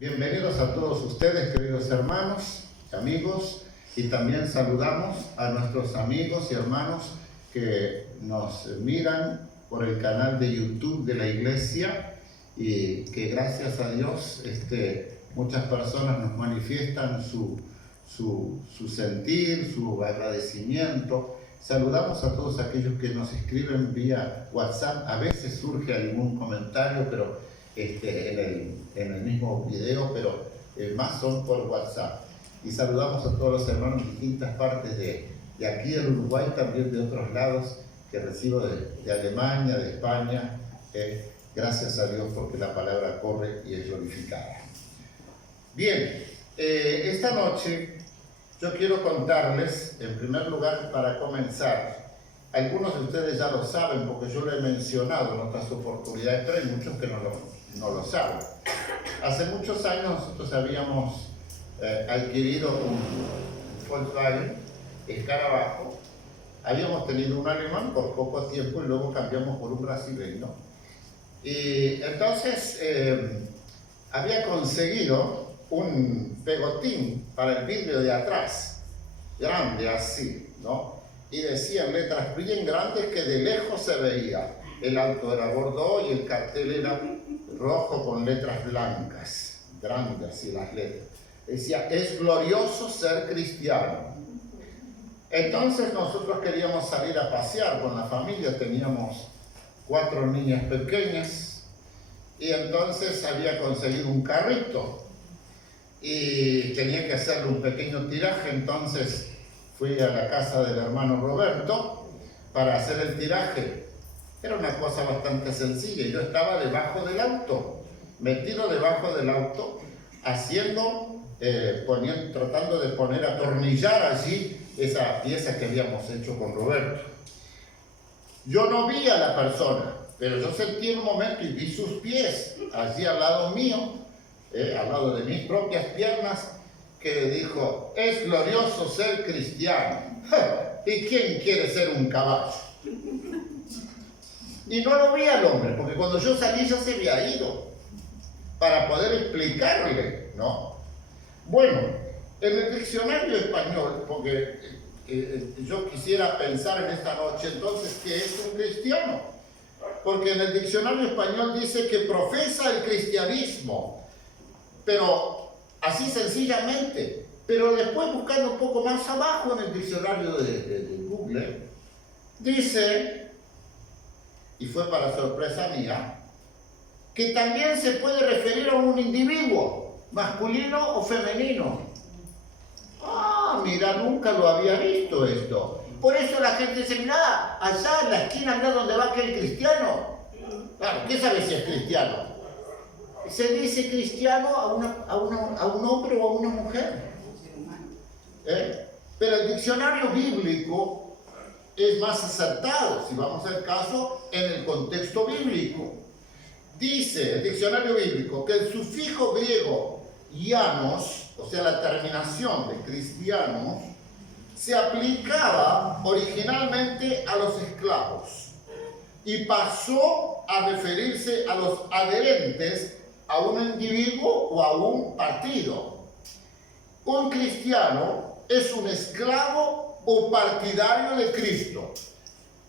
Bienvenidos a todos ustedes, queridos hermanos, amigos, y también saludamos a nuestros amigos y hermanos que nos miran por el canal de YouTube de la iglesia y que gracias a Dios muchas personas nos manifiestan su sentir, su agradecimiento. Saludamos a todos aquellos que nos escriben vía WhatsApp. A veces surge algún comentario, pero en el mismo video, pero más son por WhatsApp. Y saludamos a todos los hermanos de distintas partes de aquí del Uruguay, también de otros lados que recibo de Alemania, de España. Gracias a Dios porque la palabra corre y es glorificada. Bien, esta noche yo quiero contarles, en primer lugar, para comenzar, algunos de ustedes ya lo saben porque yo lo he mencionado en otras oportunidades, pero hay muchos que no lo saben. Hace muchos años nosotros habíamos adquirido un Volkswagen Escarabajo. Habíamos tenido un alemán por poco tiempo y luego cambiamos por un brasileño. Y entonces había conseguido un pegotín para el vidrio de atrás, grande así, ¿no? Y decía en letras bien grandes que de lejos se veía. El auto era bordeaux y el cartel era rojo con letras blancas, grandes así las letras. Decía, es glorioso ser cristiano. Entonces nosotros queríamos salir a pasear con la familia, teníamos 4 niñas pequeñas y entonces había conseguido un carrito y tenía que hacerle un pequeño tiraje. Entonces fui a la casa del hermano Roberto para hacer el tiraje. Era una cosa bastante sencilla. Yo estaba debajo del auto, metido debajo del auto, tratando de poner, atornillar allí esa pieza que habíamos hecho con Roberto. Yo no vi a la persona, pero yo sentí en un momento y vi sus pies allí al lado mío, al lado de mis propias piernas, que dijo, es glorioso ser cristiano. ¿Y quién quiere ser un caballo? Y no lo vi al hombre, porque cuando yo salí ya se había ido, para poder explicarle, ¿no? Bueno, en el diccionario español, porque yo quisiera pensar en esta noche, entonces, ¿qué es un cristiano? Porque en el diccionario español dice que profesa el cristianismo, pero así sencillamente. Pero después, buscando un poco más abajo en el diccionario de Google, dice, y fue para sorpresa mía, que también se puede referir a un individuo, masculino o femenino. Ah, mira, nunca lo había visto esto. Por eso la gente dice, mira, allá en la esquina, mira dónde va aquel cristiano. Claro, ¿qué sabe si es cristiano? Se dice cristiano a un hombre o a una mujer. Pero el diccionario bíblico es más acertado, si vamos al caso, en el contexto bíblico. Dice el diccionario bíblico que el sufijo griego ianos, o sea, la terminación de cristianos, se aplicaba originalmente a los esclavos y pasó a referirse a los adherentes a un individuo o a un partido. Un cristiano es un esclavo o partidario de Cristo.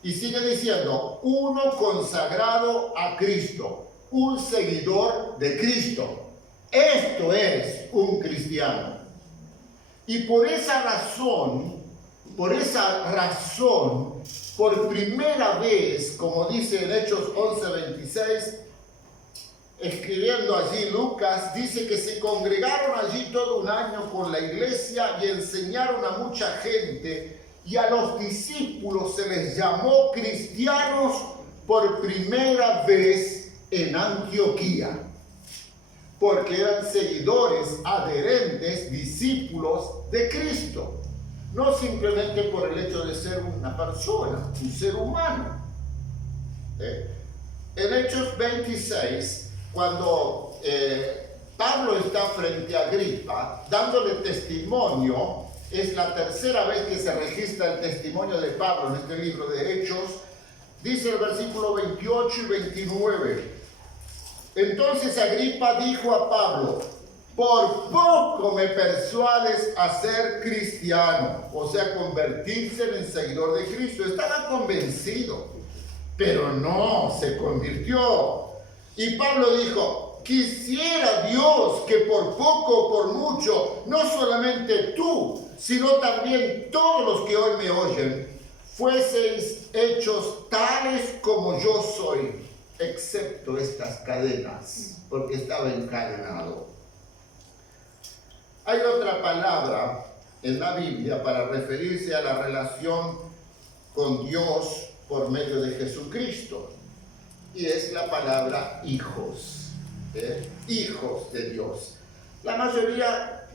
Y sigue diciendo, uno consagrado a Cristo, un seguidor de Cristo. Esto es un cristiano. Y por esa razón, por primera vez, como dice en Hechos 11:26, escribiendo allí Lucas, dice que se congregaron allí todo un año con la iglesia y enseñaron a mucha gente, y a los discípulos se les llamó cristianos por primera vez en Antioquía, porque eran seguidores, adherentes, discípulos de Cristo, no simplemente por el hecho de ser una persona, un ser humano. En Hechos 26, cuando Pablo está frente a Agripa, dándole testimonio, es la tercera vez que se registra el testimonio de Pablo en este libro de Hechos, dice el versículo 28 y 29, entonces Agripa dijo a Pablo, por poco me persuades a ser cristiano, o sea, convertirse en el seguidor de Cristo. Estaba convencido, pero no se convirtió. Y Pablo dijo, quisiera Dios que por poco o por mucho, no solamente tú, sino también todos los que hoy me oyen, fueseis hechos tales como yo soy, excepto estas cadenas, porque estaba encadenado. Hay otra palabra en la Biblia para referirse a la relación con Dios por medio de Jesucristo, y es la palabra hijos, hijos de Dios. La mayoría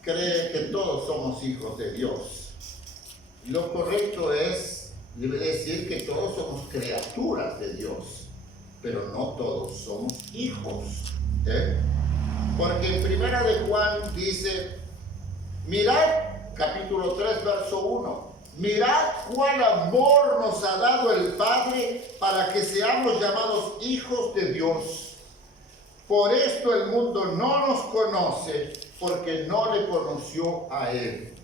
cree que todos somos hijos de Dios. Lo correcto debe decir que todos somos criaturas de Dios, pero no todos somos hijos. Porque en Primera de Juan dice, mirad, capítulo 3, verso 1, mirad cuál amor nos ha dado el Padre para que seamos llamados hijos de Dios. Por esto el mundo no nos conoce, porque no le conoció a Él.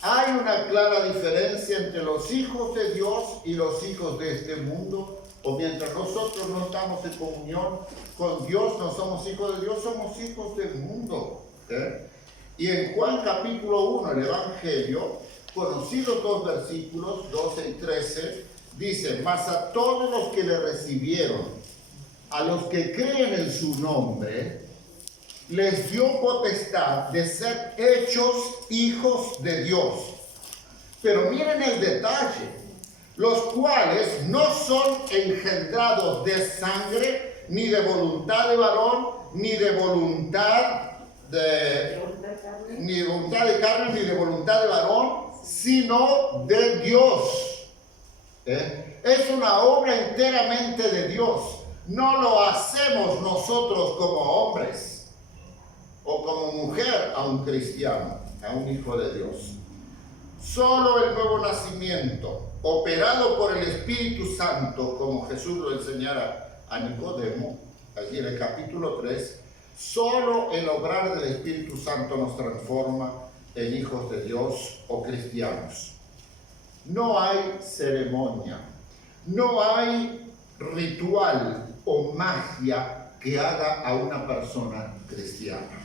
Hay una clara diferencia entre los hijos de Dios y los hijos de este mundo, o mientras nosotros no estamos en comunión con Dios, no somos hijos de Dios, somos hijos del mundo. Y en Juan capítulo 1, el Evangelio, conocidos dos versículos, 12 y 13, dice, mas a todos los que le recibieron, a los que creen en su nombre, les dio potestad de ser hechos hijos de Dios. Pero miren el detalle, los cuales no son engendrados de sangre, ni de voluntad de varón, ni de voluntad de carne, ni de voluntad de varón, sino de Dios. Es una obra enteramente de Dios. No lo hacemos nosotros como hombres o como mujer a un cristiano, a un hijo de Dios. Solo el nuevo nacimiento, operado por el Espíritu Santo, como Jesús lo enseñara a Nicodemo, allí en el capítulo 3, solo el obrar del Espíritu Santo nos transforma en hijos de Dios o cristianos. No hay ceremonia, no hay ritual o magia que haga a una persona cristiana.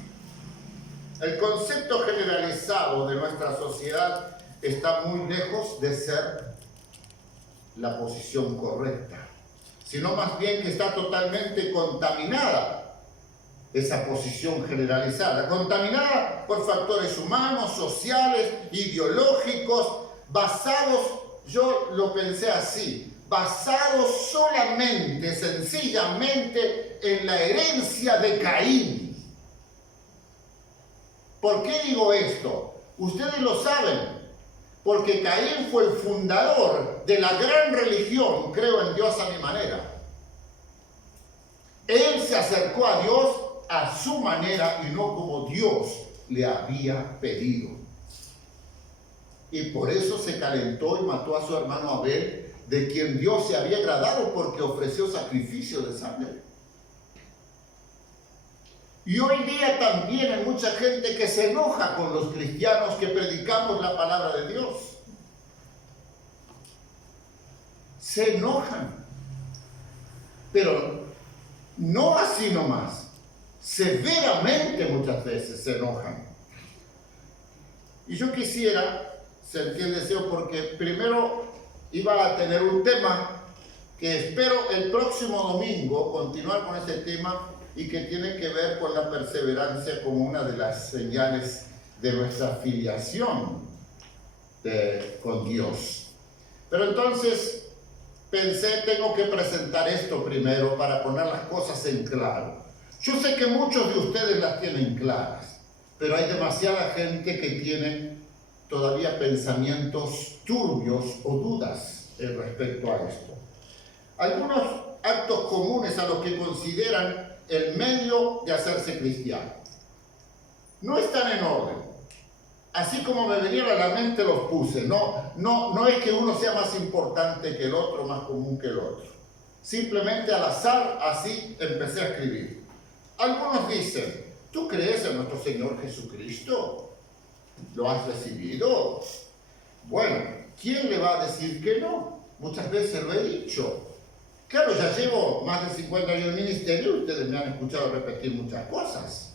El concepto generalizado de nuestra sociedad está muy lejos de ser la posición correcta, sino más bien que está totalmente contaminada esa posición generalizada, contaminada por factores humanos, sociales, ideológicos, basados, yo lo pensé así, basados solamente, sencillamente en la herencia de Caín. ¿Por qué digo esto? Ustedes lo saben, porque Caín fue el fundador de la gran religión, creo en Dios a mi manera. Él se acercó a Dios a su manera y no como Dios le había pedido. Y por eso se calentó y mató a su hermano Abel, de quien Dios se había agradado porque ofreció sacrificio de sangre. Y hoy día también hay mucha gente que se enoja con los cristianos que predicamos la palabra de Dios. Se enojan. Pero no así nomás. Severamente muchas veces se enojan. Y yo quisiera, sentí el deseo, porque primero iba a tener un tema que espero el próximo domingo continuar con ese tema, y que tiene que ver con la perseverancia como una de las señales de nuestra filiación con Dios. Pero entonces pensé, tengo que presentar esto primero para poner las cosas en claro. Yo sé que muchos de ustedes las tienen claras, pero hay demasiada gente que tiene todavía pensamientos turbios o dudas respecto a esto. Algunos actos comunes a los que consideran el medio de hacerse cristiano no están en orden. Así como me venían a la mente los puse. No es que uno sea más importante que el otro, más común que el otro. Simplemente al azar, así empecé a escribir. Algunos dicen, ¿Tú crees en nuestro Señor Jesucristo? ¿Lo has recibido? Bueno, ¿quién le va a decir que no? Muchas veces lo he dicho. Claro, ya llevo más de 50 años en el ministerio y ustedes me han escuchado repetir muchas cosas.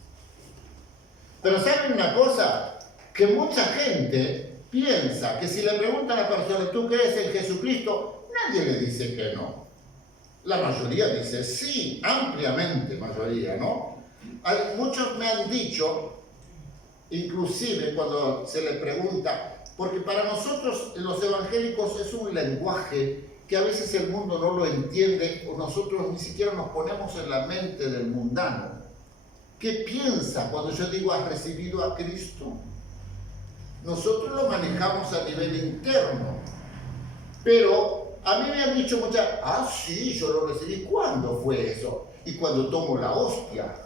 Pero ¿saben una cosa? Que mucha gente piensa que si le preguntan a la persona, ¿tú crees en Jesucristo? Nadie le dice que no. La mayoría dice sí, ampliamente mayoría, ¿no? Muchos me han dicho, inclusive cuando se les pregunta, porque para nosotros los evangélicos es un lenguaje que a veces el mundo no lo entiende o nosotros ni siquiera nos ponemos en la mente del mundano. ¿Qué piensa cuando yo digo has recibido a Cristo? Nosotros lo manejamos a nivel interno, pero a mí me han dicho muchas, sí, yo lo recibí. ¿Cuándo fue eso? Y cuando tomo la hostia.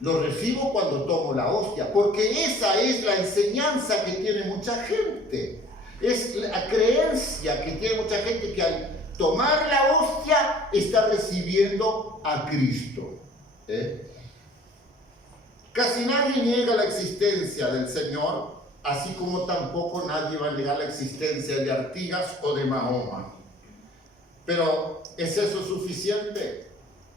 Lo recibo cuando tomo la hostia, porque esa es la enseñanza que tiene mucha gente. Es la creencia que tiene mucha gente que al tomar la hostia está recibiendo a Cristo. Casi nadie niega la existencia del Señor, así como tampoco nadie va a negar la existencia de Artigas o de Mahoma. Pero ¿es eso suficiente?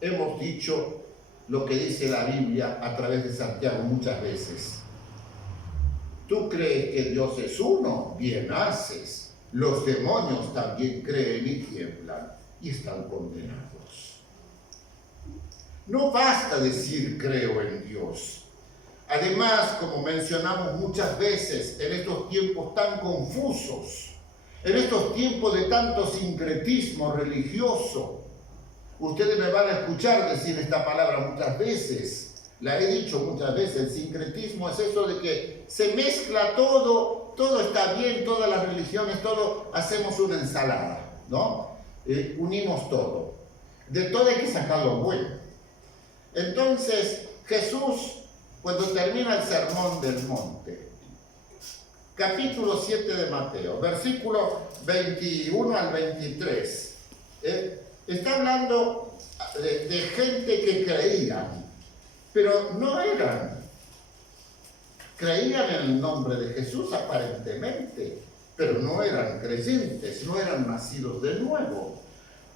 Hemos dicho lo que dice la Biblia a través de Santiago muchas veces. ¿Tú crees que Dios es uno? Bien haces. Los demonios también creen y tiemblan y están condenados. No basta decir creo en Dios. Además, como mencionamos muchas veces, en estos tiempos tan confusos, en estos tiempos de tanto sincretismo religioso, ustedes me van a escuchar decir esta palabra muchas veces, la he dicho muchas veces, el sincretismo es eso de que se mezcla todo, todo está bien, todas las religiones, todo, hacemos una ensalada, ¿no? Unimos todo. De todo hay que sacar lo bueno. Entonces, Jesús, cuando termina el sermón del monte, capítulo 7 de Mateo, versículo 21 al 23, está hablando de gente que creían, pero no creían en el nombre de Jesús aparentemente, pero no eran creyentes, no eran nacidos de nuevo.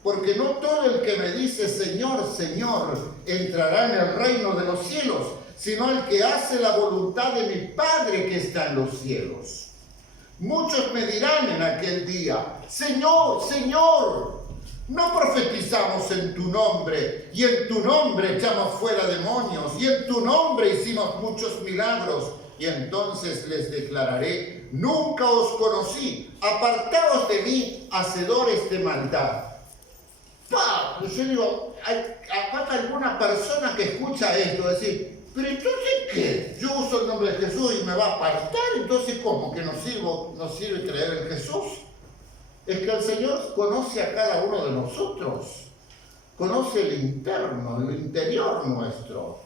Porque no todo el que me dice Señor, Señor, entrará en el reino de los cielos, sino el que hace la voluntad de mi Padre que está en los cielos. Muchos me dirán en aquel día, Señor, Señor, no profetizamos en tu nombre, y en tu nombre echamos fuera demonios, y en tu nombre hicimos muchos milagros. Y entonces les declararé, nunca os conocí, apartaos de mí, hacedores de maldad. Yo digo, ¿hay alguna persona que escucha esto? Decir, pero entonces ¿qué? Yo uso el nombre de Jesús y me va a apartar, entonces ¿cómo? ¿Que no sirve creer en Jesús? Es que el Señor conoce a cada uno de nosotros, conoce el interno, el interior nuestro,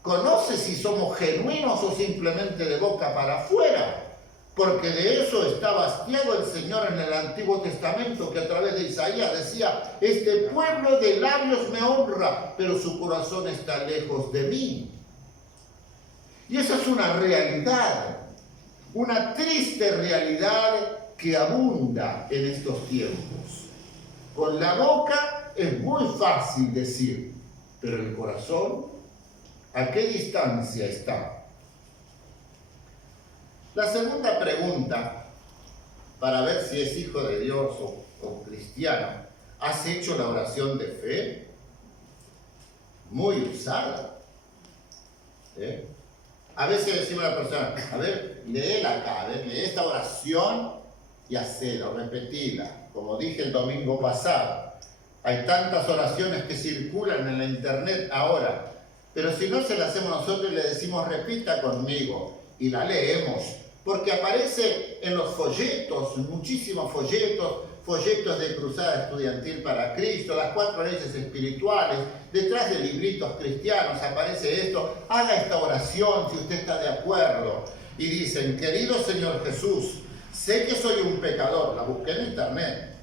conoce si somos genuinos o simplemente de boca para afuera, porque de eso está bastiado el Señor en el Antiguo Testamento, que a través de Isaías decía, este pueblo de labios me honra, pero su corazón está lejos de mí. Y esa es una realidad, una triste realidad que abunda en estos tiempos. Con la boca es muy fácil decir, pero el corazón, ¿a qué distancia está? La segunda pregunta, para ver si es hijo de Dios o cristiano, ¿has hecho la oración de fe? Muy usada. A veces decimos a la persona, a ver, léela acá, lee esta oración y hacelo, repetila. Como dije el domingo pasado, hay tantas oraciones que circulan en la internet ahora, pero si no se la hacemos nosotros y le decimos repita conmigo y la leemos, porque aparece en los folletos, muchísimos folletos de Cruzada Estudiantil para Cristo, las 4 leyes espirituales, detrás de libritos cristianos aparece esto, haga esta oración si usted está de acuerdo. Y dicen, querido Señor Jesús, sé que soy un pecador, la busqué en internet,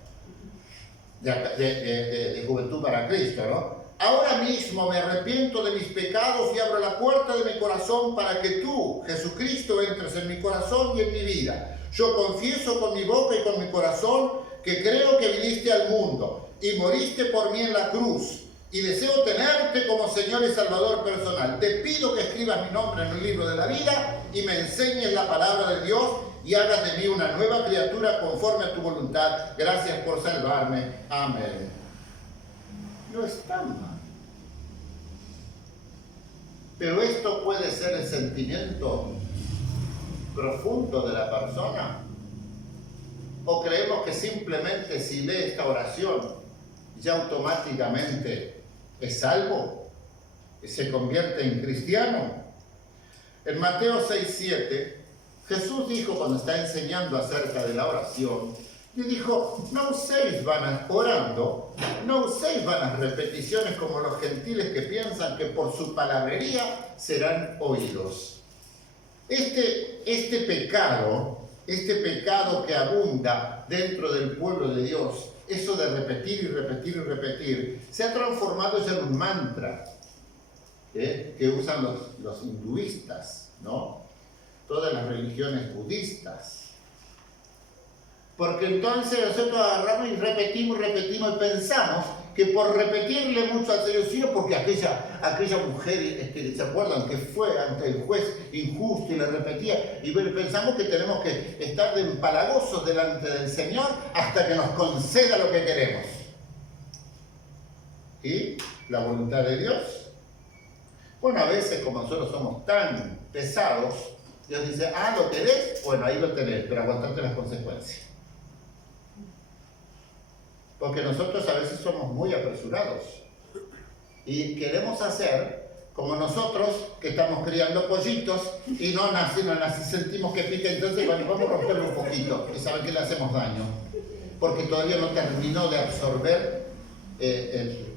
de Juventud para Cristo, ¿no? Ahora mismo me arrepiento de mis pecados y abro la puerta de mi corazón para que tú, Jesucristo, entres en mi corazón y en mi vida. Yo confieso con mi boca y con mi corazón que creo que viniste al mundo y moriste por mí en la cruz. Y deseo tenerte como Señor y Salvador personal. Te pido que escribas mi nombre en el libro de la vida y me enseñes la palabra de Dios y hagas de mí una nueva criatura conforme a tu voluntad. Gracias por salvarme. Amén. No está mal. Pero esto puede ser el sentimiento profundo de la persona. ¿O creemos que simplemente si lee esta oración ya automáticamente es salvo? ¿Se convierte en cristiano? En Mateo 6:7, Jesús dijo cuando está enseñando acerca de la oración, le dijo, no uséis vanas orando, no uséis vanas repeticiones como los gentiles que piensan que por su palabrería serán oídos. Este pecado que abunda dentro del pueblo de Dios, eso de repetir y repetir y repetir, se ha transformado ya en un mantra que usan los hinduistas, ¿no? Todas las religiones budistas. Porque entonces nosotros agarramos y repetimos y pensamos que por repetirle mucho al Señor, sino porque aquella mujer, ¿se acuerdan? Que fue ante el juez injusto y le repetía, y pensamos que tenemos que estar de empalagosos delante del Señor hasta que nos conceda lo que queremos. ¿Y la voluntad de Dios? Bueno, a veces como nosotros somos tan pesados, Dios dice, ¿lo querés? Bueno, ahí lo tenés, pero aguantate las consecuencias. Porque nosotros a veces somos muy apresurados y queremos hacer como nosotros que estamos criando pollitos y no nace, sentimos que pica, entonces bueno, vamos a romperlo un poquito y saben que le hacemos daño porque todavía no terminó de absorber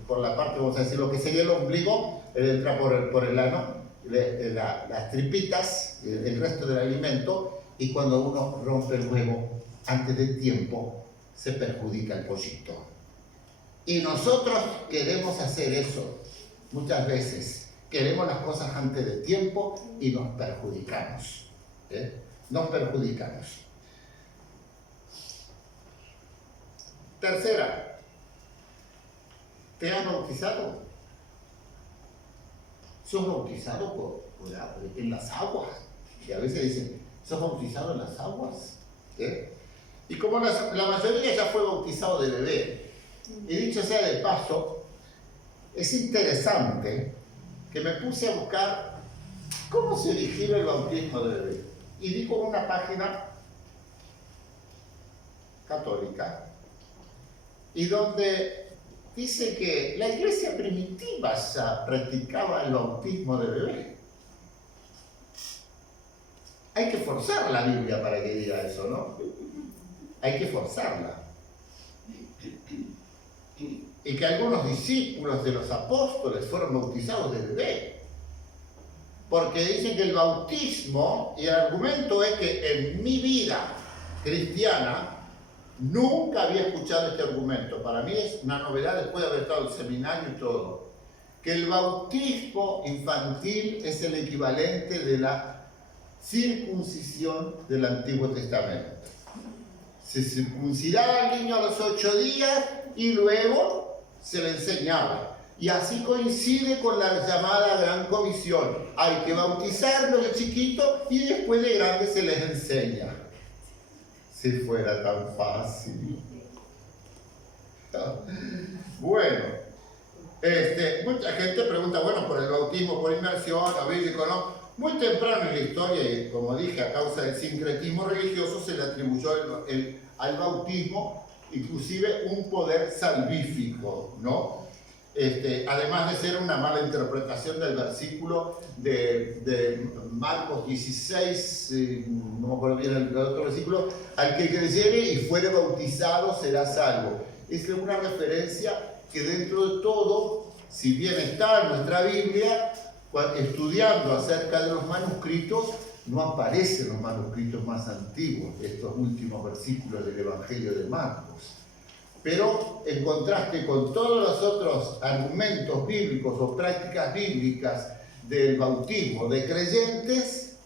por la parte, vamos a decir, lo que sería el ombligo, entra por el ano, las tripitas, el resto del alimento, y cuando uno rompe el huevo antes del tiempo, se perjudica el pollito. Y nosotros queremos hacer eso muchas veces. Queremos las cosas antes de tiempo y nos perjudicamos. Nos perjudicamos. Tercera, ¿te has bautizado? ¿Sos bautizado en las aguas? Y a veces dicen, ¿sos bautizado en las aguas? Y como la mayoría ya fue bautizado de bebé, y dicho sea de paso, es interesante que me puse a buscar cómo se eligió el bautismo de bebé. Y di con una página católica, y donde dice que la iglesia primitiva ya practicaba el bautismo de bebé. Hay que forzar la Biblia para que diga eso, ¿no? Hay que forzarla. Y que algunos discípulos de los apóstoles fueron bautizados de bebé. Porque dicen que el bautismo, y el argumento es que en mi vida cristiana nunca había escuchado este argumento. Para mí es una novedad después de haber estado en el seminario y todo. Que el bautismo infantil es el equivalente de la circuncisión del Antiguo Testamento. Se circuncidaba al niño a los 8 días y luego se le enseñaba. Y así coincide con la llamada Gran Comisión. Hay que bautizarlos de chiquito y después de grande se les enseña. Si fuera tan fácil. Bueno, mucha gente pregunta, bueno, por el bautismo por inmersión, lo bíblico, ¿no? Muy temprano en la historia, y como dije, a causa del sincretismo religioso, se le atribuyó al bautismo inclusive un poder salvífico, ¿no? Además de ser una mala interpretación del versículo de Marcos 16, no me acuerdo bien el otro versículo, al que creyere y fuere bautizado será salvo. Es una referencia que dentro de todo, si bien está en nuestra Biblia, estudiando acerca de los manuscritos, no aparecen los manuscritos más antiguos de estos últimos versículos del Evangelio de Marcos. pero en contraste con todos los otros argumentos bíblicos o prácticas bíblicas del bautismo de creyentes,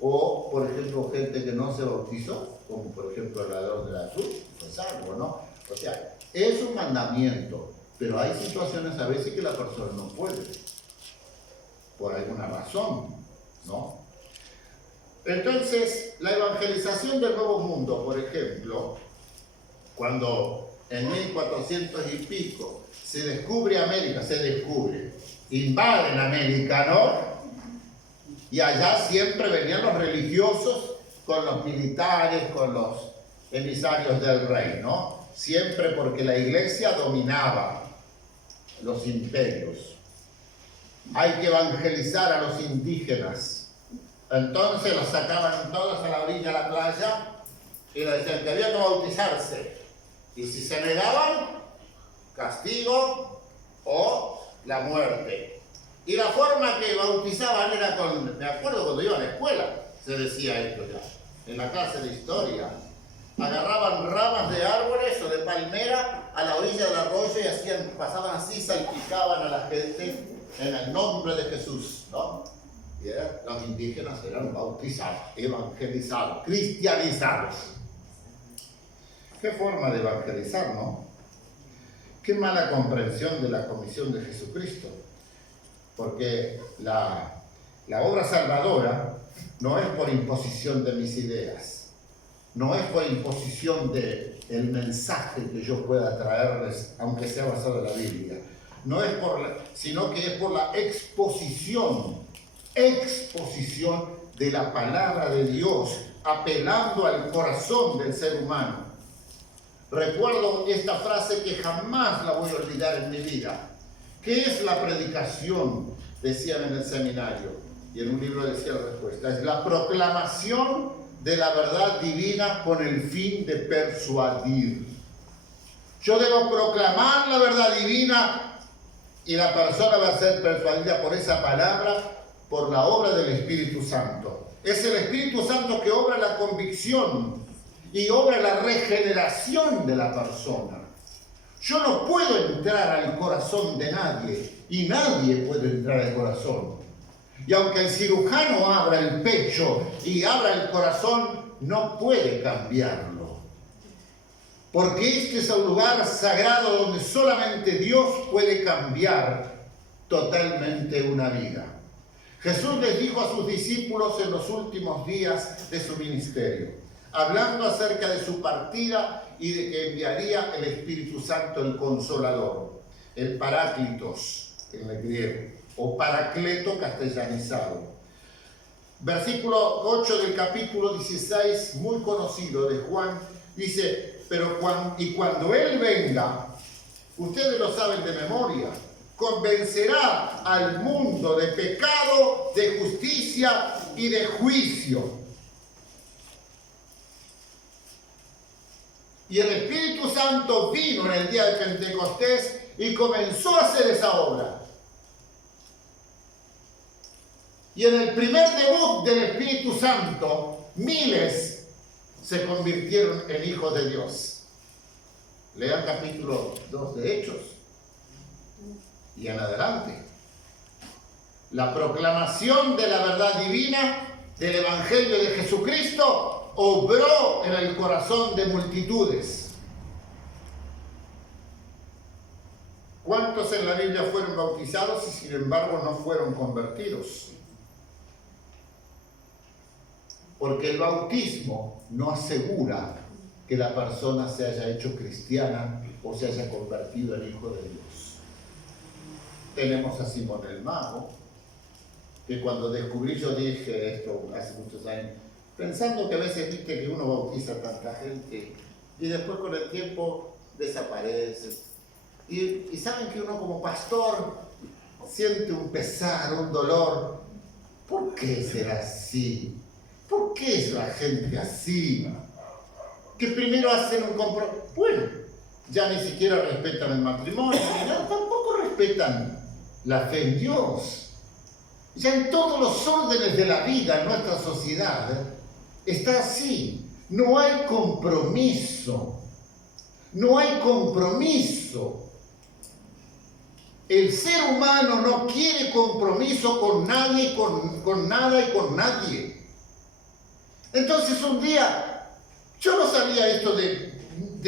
o por ejemplo gente que no se bautizó, como por ejemplo el ladrón de la cruz, fue salvo, ¿no? O sea, es un mandamiento, pero hay situaciones a veces que la persona no puede, por alguna razón, ¿no? Entonces, la evangelización del Nuevo Mundo, por ejemplo, cuando en 1400 y pico se descubre América, invaden América, ¿no? Y allá siempre venían los religiosos con los militares, con los emisarios del rey, ¿no? Siempre porque la iglesia dominaba los imperios. Hay que evangelizar a los indígenas. Entonces los sacaban todos a la orilla de la playa y les decían que había que bautizarse. Y si se negaban, castigo o la muerte. Y la forma que bautizaban era con, me acuerdo cuando iba a la escuela, se decía esto ya, en la clase de historia. Agarraban ramas de árboles o de palmera a la orilla del arroyo y pasaban así, salpicaban a la gente en el nombre de Jesús, ¿no? Y los indígenas eran bautizados, evangelizados, cristianizados. ¿Qué forma de evangelizar, no? Qué mala comprensión de la comisión de Jesucristo. Porque la obra salvadora no es por imposición de mis ideas, no es por imposición del mensaje que yo pueda traerles, aunque sea basado en la Biblia, no es sino que es por la exposición de la palabra de Dios, apelando al corazón del ser humano. Recuerdo esta frase que jamás la voy a olvidar en mi vida. ¿Qué es la predicación? Decían en el seminario, y en un libro decía la respuesta, es la proclamación de la verdad divina con el fin de persuadir. Yo debo proclamar la verdad divina y la persona va a ser persuadida por esa palabra, por la obra del Espíritu Santo. Es el Espíritu Santo que obra la convicción y obra la regeneración de la persona. Yo no puedo entrar al corazón de nadie y nadie puede entrar al corazón. Y aunque el cirujano abra el pecho y abra el corazón, no puede cambiarlo. Porque este es el lugar sagrado donde solamente Dios puede cambiar totalmente una vida. Jesús les dijo a sus discípulos en los últimos días de su ministerio, hablando acerca de su partida y de que enviaría el Espíritu Santo, el Consolador, el Paráclitos en el griego, o Paracleto castellanizado. Versículo 8 del capítulo 16, muy conocido de Juan, dice, cuando Él venga, ustedes lo saben de memoria, convencerá al mundo de pecado, de justicia y de juicio. Y el Espíritu Santo vino en el día de Pentecostés y comenzó a hacer esa obra. Y en el primer debut del Espíritu Santo, miles se convirtieron en hijos de Dios. Lean capítulo 2 de Hechos y en adelante. La proclamación de la verdad divina del Evangelio de Jesucristo obró en el corazón de multitudes. ¿Cuántos en la Biblia fueron bautizados y sin embargo no fueron convertidos? Porque el bautismo no asegura que la persona se haya hecho cristiana o se haya convertido en hijo de Dios. Tenemos a Simón el Mago, que cuando descubrí, yo dije esto hace muchos años, pensando que a veces viste que uno bautiza a tanta gente y después con el tiempo desaparece. Y saben que uno como pastor siente un pesar, un dolor. ¿Por qué será así? ¿Por qué es la gente así? Que primero hacen un compromiso. Bueno, ya ni siquiera respetan el matrimonio, tampoco respetan la fe en Dios. Ya en todos los órdenes de la vida en nuestra sociedad está así. No hay compromiso. No hay compromiso. El ser humano no quiere compromiso con nadie, con nada y con nadie. Entonces un día, yo no sabía esto de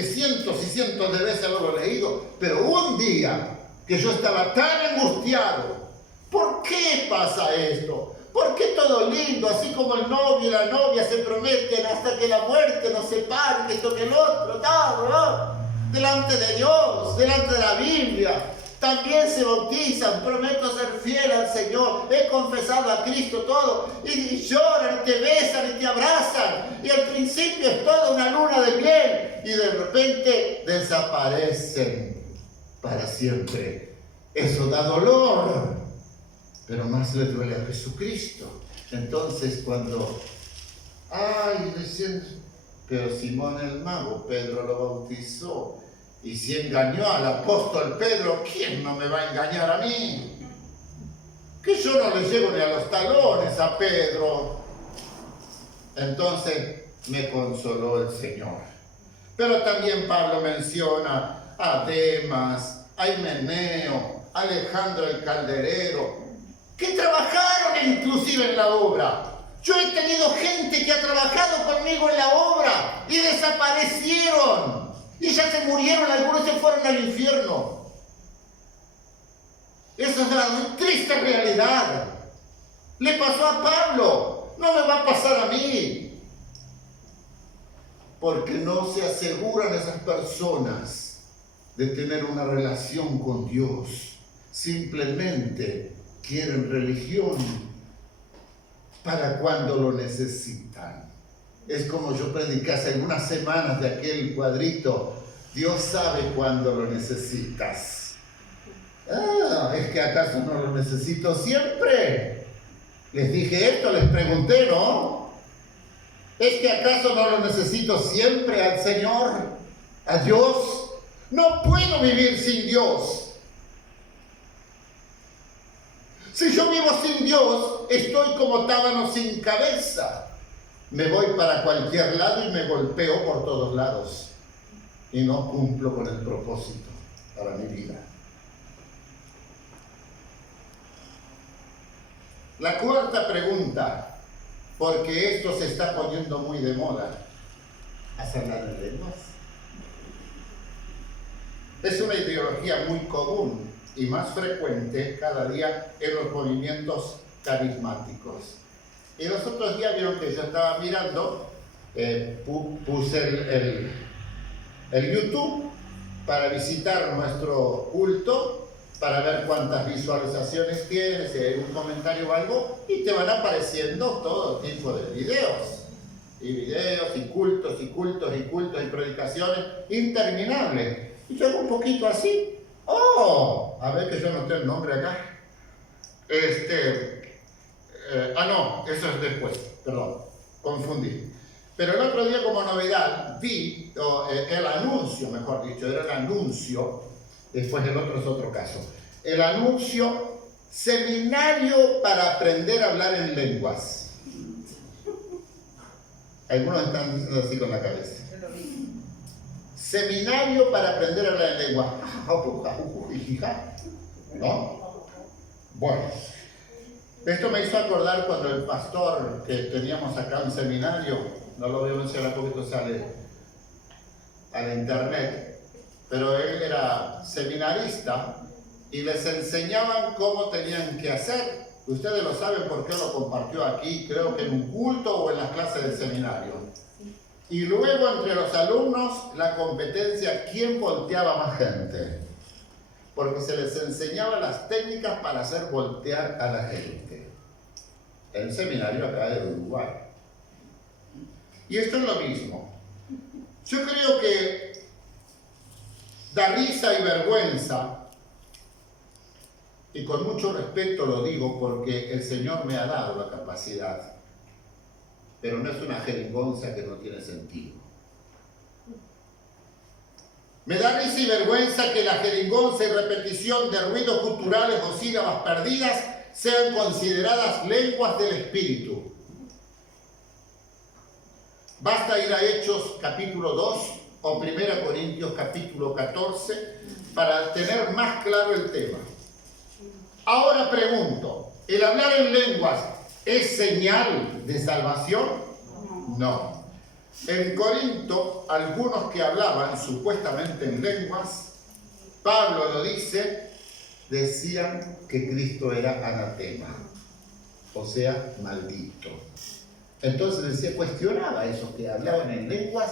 cientos y cientos de veces haberlo leído, pero un día que yo estaba tan angustiado, ¿por qué pasa esto? ¿Por qué todo lindo, así como el novio y la novia se prometen hasta que la muerte nos separe, que esto que el otro, todo, ¿no? Delante de Dios, delante de la Biblia? También se bautizan, prometo ser fiel al Señor, he confesado a Cristo todo, y lloran, y te besan, y te abrazan, y al principio es toda una luna de miel, y de repente desaparecen para siempre. Eso da dolor, pero más le duele a Jesucristo. Entonces cuando, pero Simón el mago, Pedro lo bautizó, y si engañó al apóstol Pedro, ¿quién no me va a engañar a mí? Que yo no le llego ni a los talones a Pedro. Entonces me consoló el Señor. Pero también Pablo menciona a Demas, a Himeneo, a Alejandro el Calderero, que trabajaron inclusive en la obra. Yo he tenido gente que ha trabajado conmigo en la obra y desaparecieron. Y ya se murieron, algunos se fueron al infierno. Esa es la triste realidad. Le pasó a Pablo, no me va a pasar a mí. Porque no se aseguran esas personas de tener una relación con Dios. Simplemente quieren religión para cuando lo necesitan. Es como yo prediqué hace algunas semanas de aquel cuadrito. Dios sabe cuándo lo necesitas. ¿Es que acaso no lo necesito siempre? Les dije esto, les pregunté, ¿no? ¿Es que acaso no lo necesito siempre al Señor? ¿A Dios? No puedo vivir sin Dios. Si yo vivo sin Dios, estoy como tábano sin cabeza. Me voy para cualquier lado y me golpeo por todos lados. Y no cumplo con el propósito para mi vida. La cuarta pregunta, porque esto se está poniendo muy de moda, ¿has hablado en lenguas? Es una ideología muy común y más frecuente cada día en los movimientos carismáticos. Y los otros días vieron que yo estaba mirando, puse el YouTube para visitar nuestro culto, para ver cuántas visualizaciones tiene, si hay un comentario o algo, y te van apareciendo todo tipo de videos. Y cultos, y cultos, y cultos, y predicaciones interminables. Y yo hago un poquito así. A ver que yo anoté el nombre acá. No, eso es después, perdón, confundí. Pero el otro día como novedad vi el anuncio, mejor dicho, era el anuncio, después el otro es otro caso. El anuncio, seminario para aprender a hablar en lenguas. Algunos están diciendo así con la cabeza. Seminario para aprender a hablar en lenguas. ¿No? Bueno. Esto me hizo acordar cuando el pastor que teníamos acá en seminario, no lo voy a mencionar porque esto sale a la internet, pero él era seminarista y les enseñaban cómo tenían que hacer. Ustedes lo saben porque lo compartió aquí, creo que en un culto o en las clases del seminario. Y luego entre los alumnos la competencia, ¿quién volteaba más gente? Porque se les enseñaba las técnicas para hacer voltear a la gente. En el seminario acá de Uruguay. Y esto es lo mismo. Yo creo que da risa y vergüenza, y con mucho respeto lo digo porque el Señor me ha dado la capacidad, pero no es una jerigonza que no tiene sentido. Me da risa y vergüenza que la jerigonza y repetición de ruidos culturales o sílabas perdidas sean consideradas lenguas del Espíritu. Basta ir a Hechos capítulo 2 o 1 Corintios capítulo 14 para tener más claro el tema. Ahora pregunto, ¿el hablar en lenguas es señal de salvación? No. En Corinto, algunos que hablaban supuestamente en lenguas, Pablo lo dice, decían que Cristo era anatema, o sea, maldito. Entonces se cuestionaba a esos que hablaban en lenguas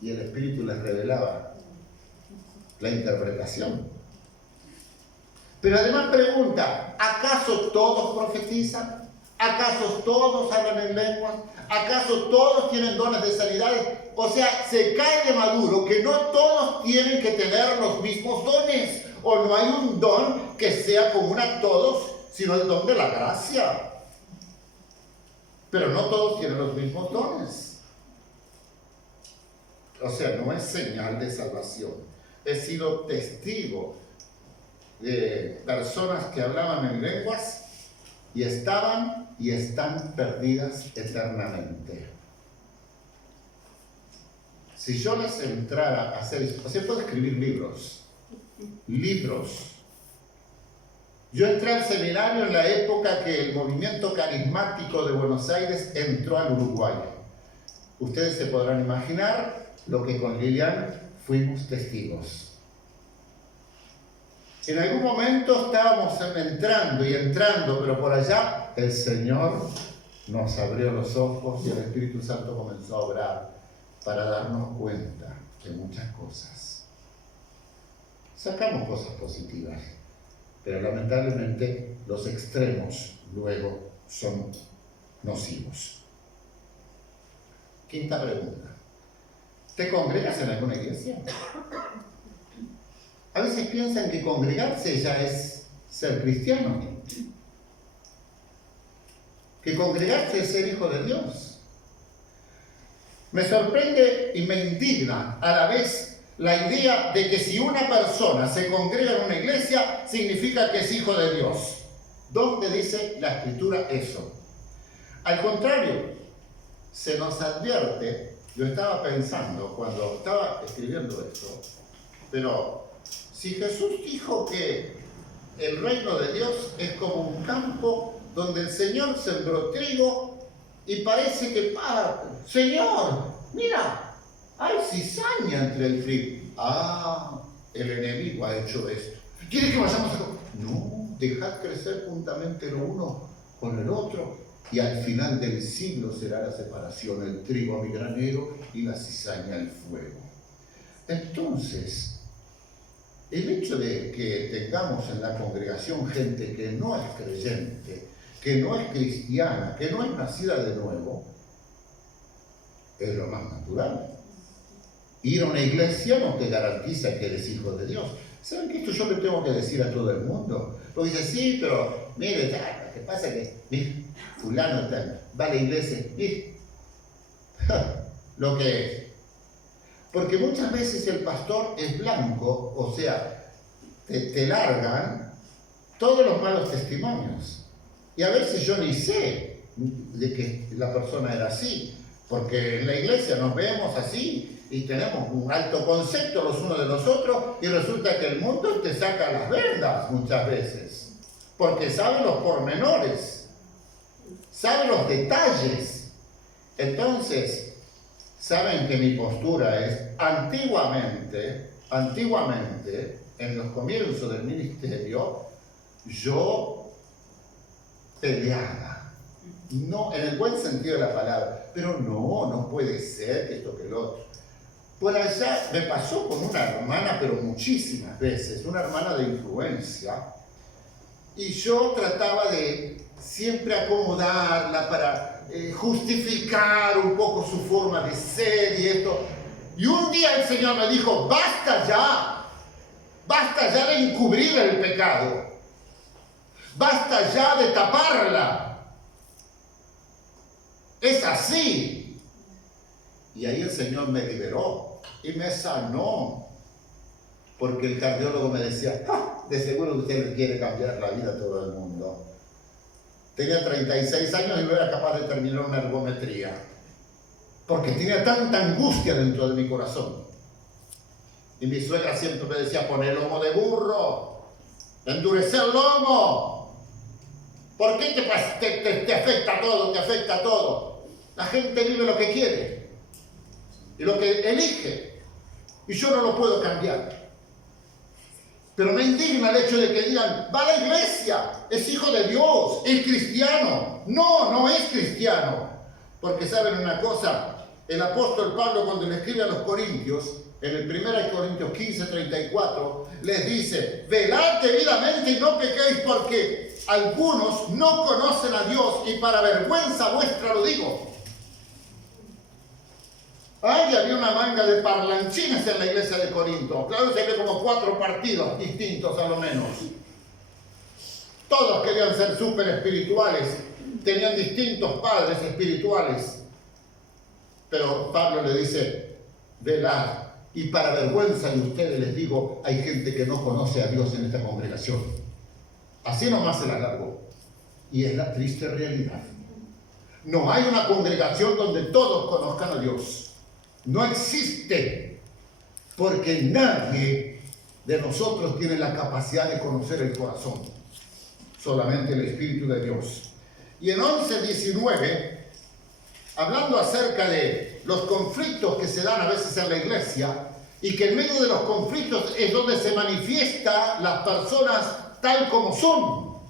y el Espíritu les revelaba la interpretación. Pero además pregunta, ¿acaso todos profetizan? ¿Acaso todos hablan en lenguas? ¿Acaso todos tienen dones de sanidades? O sea, se cae de maduro que no todos tienen que tener los mismos dones, o no hay un don que sea común a todos, sino el don de la gracia. Pero no todos tienen los mismos dones. O sea, no es señal de salvación. He sido testigo de personas que hablaban en lenguas y estaban y están perdidas eternamente. Si yo les entrara a hacer, o sea, puedo escribir libros. Yo entré al seminario en la época que el movimiento carismático de Buenos Aires entró al Uruguay. Ustedes se podrán imaginar lo que con Lilian fuimos testigos. En algún momento estábamos entrando, pero por allá el Señor nos abrió los ojos y el Espíritu Santo comenzó a obrar para darnos cuenta de muchas cosas. Sacamos cosas positivas, pero lamentablemente los extremos luego son nocivos. Quinta pregunta. ¿Te congregas en alguna iglesia? A veces piensan que congregarse ya es ser cristiano. Que congregarse es ser hijo de Dios. Me sorprende y me indigna a la vez la idea de que si una persona se congrega en una iglesia, significa que es hijo de Dios. ¿Dónde dice la Escritura eso? Al contrario, se nos advierte, yo estaba pensando cuando estaba escribiendo esto, pero si Jesús dijo que el reino de Dios es como un campo donde el Señor sembró trigo y parece que, Señor, mira, hay cizaña entre el trigo. El enemigo ha hecho esto. ¿Quiere que vayamos a...? No, dejad crecer juntamente lo uno con el otro y al final del siglo será la separación, el trigo a mi granero y la cizaña al fuego. Entonces, el hecho de que tengamos en la congregación gente que no es creyente, que no es cristiana, que no es nacida de nuevo, es lo más natural. Ir a una iglesia no te garantiza que eres hijo de Dios. ¿Saben que esto yo le tengo que decir a todo el mundo? Porque dice, sí, pero mire, ya, lo que pasa es que, mire, fulano tal, va a la iglesia, mire, lo que es. Porque muchas veces el pastor es blanco, o sea, te largan todos los malos testimonios. Y a veces yo ni sé de que la persona era así, porque en la iglesia nos vemos así y tenemos un alto concepto los unos de los otros y resulta que el mundo te saca las vendas muchas veces, porque sabe los pormenores, sabe los detalles. Entonces, saben que mi postura es, antiguamente, en los comienzos del ministerio, yo peleaba, no en el buen sentido de la palabra, pero no puede ser esto que lo otro. Por allá me pasó con una hermana, pero muchísimas veces, una hermana de influencia, y yo trataba de siempre acomodarla para justificar un poco su forma de ser y esto. Y un día el Señor me dijo, basta ya de encubrir el pecado, basta ya de taparla, es así. Y ahí el Señor me liberó y me sanó, porque el cardiólogo me decía, de seguro que usted le quiere cambiar la vida a todo el mundo. Tenía 36 años y no era capaz de terminar una ergometría. porque tenía tanta angustia dentro de mi corazón. Y mi suegra siempre me decía, pon el lomo de burro, endurece el lomo. ¿Por qué te afecta todo? Te afecta todo. La gente vive lo que quiere y lo que elige, y yo no lo puedo cambiar. Pero me indigna el hecho de que digan, va a la iglesia, es hijo de Dios, es cristiano. No, no es cristiano. Porque saben una cosa, el apóstol Pablo cuando le escribe a los corintios, en el 1 Corintios 15:34, les dice, velad debidamente y no pequéis porque algunos no conocen a Dios y para vergüenza vuestra lo digo. Ay, había una manga de parlanchines en la iglesia de Corinto. Claro, se ve como 4 partidos distintos a lo menos. Todos querían ser súper espirituales. Tenían distintos padres espirituales. Pero Pablo le dice, velad. Y para vergüenza de ustedes les digo, hay gente que no conoce a Dios en esta congregación. Así nomás se la largó. Y es la triste realidad. No hay una congregación donde todos conozcan a Dios. No existe, porque nadie de nosotros tiene la capacidad de conocer el corazón, solamente el Espíritu de Dios. Y en 11:19, hablando acerca de los conflictos que se dan a veces en la iglesia, y que en medio de los conflictos es donde se manifiesta las personas tal como son.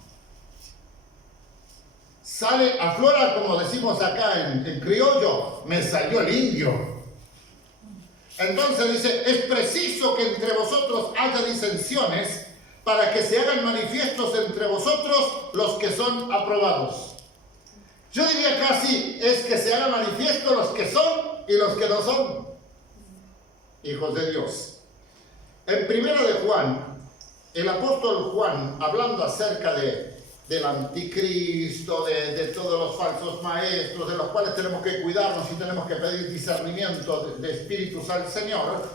Sale, aflora, como decimos acá en criollo, me salió el indio. Entonces dice, es preciso que entre vosotros haya disensiones para que se hagan manifiestos entre vosotros los que son aprobados. Yo diría casi, es que se hagan manifiestos los que son y los que no son hijos de Dios. En 1 de Juan, el apóstol Juan, hablando acerca del anticristo, de todos los falsos maestros, de los cuales tenemos que cuidarnos y tenemos que pedir discernimiento de espíritus al Señor,